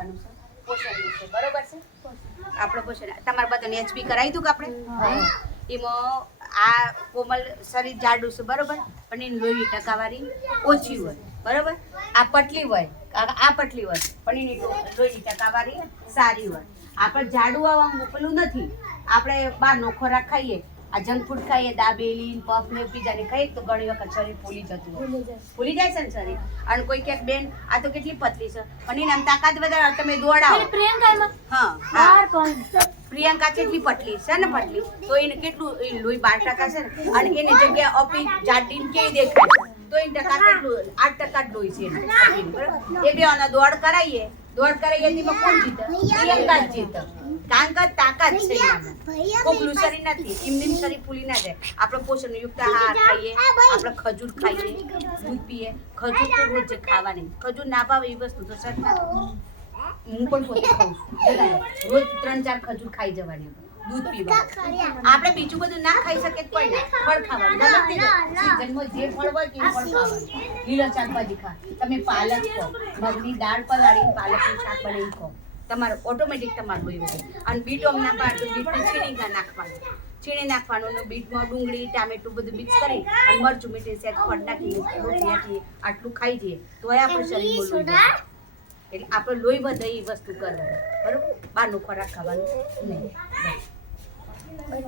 શીખવાનું છે? પોષણ વિશે બરોબર છે? આપણે પોષણ. તમારા બધાને એચપી કરાવી દઉં કે આપણે? એમાં આ કોમલ શરીર જાડું છે બરોબર? પણ એની લોહી ટકાવારી ઓછી હોય બરોબર? આ પટલી હોય આ પટલી હોય પણ એની લોહી ટકાવારી સારી હોય. આપણે જાડું આવવાનું પેલું નથી. આપણે બહારનો ખોરાક ખાઈએ આ જંક ફૂડ ખાઈએ દાબેલી પફ ને પીઝા ને ખાઈએ તો ઘણી વખત શરીર ફૂલી જતું હોય. ફૂલી જાય. છે ને શરીર? અને કોઈ ક્યાંક બેન આ તો કેટલી પતલી છે. પણ એને આમ તાકાત વધારે તમે દોડાવો. પ્રિયંકા હા હા. પ્રિયંકા કેટલી પટલી છે ને પટલી તો એને કેટલું એ લોહી બાર ટકા છે ને? અને એની જગ્યાએ અપી જાટીને કેવી દેખાય? તો એ ટકા કેટલું આઠ ટકા જ લોહી છે? એ બે દોડ કરાવીએ દોડ કરાવીએ તેમાં કોણ જીતે. પ્રિયંકા જ જીતે. કારણ કે તાકાત છે કોકલું શરીર નથી. ઇમની શરીર ફૂલી ના જાય. આપણે પોષણ યુક્ત આહાર ખાઈએ આપણે ખજૂર ખાઈએ દૂધ પીએ. ખજૂર તો રોજ ખાવાની. ખજૂર ના ભાવે એ વસ્તુ તો સર હું. પણ પોતે ખાઉં છું. રોજ ત્રણ ચાર ખજૂર ખાઈ જવાની. દૂધ પીવા. આપણે બીજું બધું ના ખાઈ શકીએ તો કોઈ ના. ફળ ખાવાનું. ગમે જે ફળ હોય તે ફળ ખાવાનું. લીલા શાકભાજી ખા. તમે પાલક ખો મગની દાળ પલાળી પાલકનું શાક બનાવી ખો. તમારો ઓટોમેટિક તમારું હોય વધે અને બીટ ના પાડતું બીટ બીટને છીણી ના નાખવાનું. છીણી નાખવાનું અને બીટમાં ડુંગળી ટામેટું બધું મિક્સ કરી અને મરચું મીઠી સેજ ફળ નાખી રોટલી આટલું ખાઈ જઈએ. તો આપણે શરીર એટલે આપણે લોહી વધે એ વસ્તુ કરવાનું. બરોબર? બહારનું ખોરાક ખાવાનું નહીં. like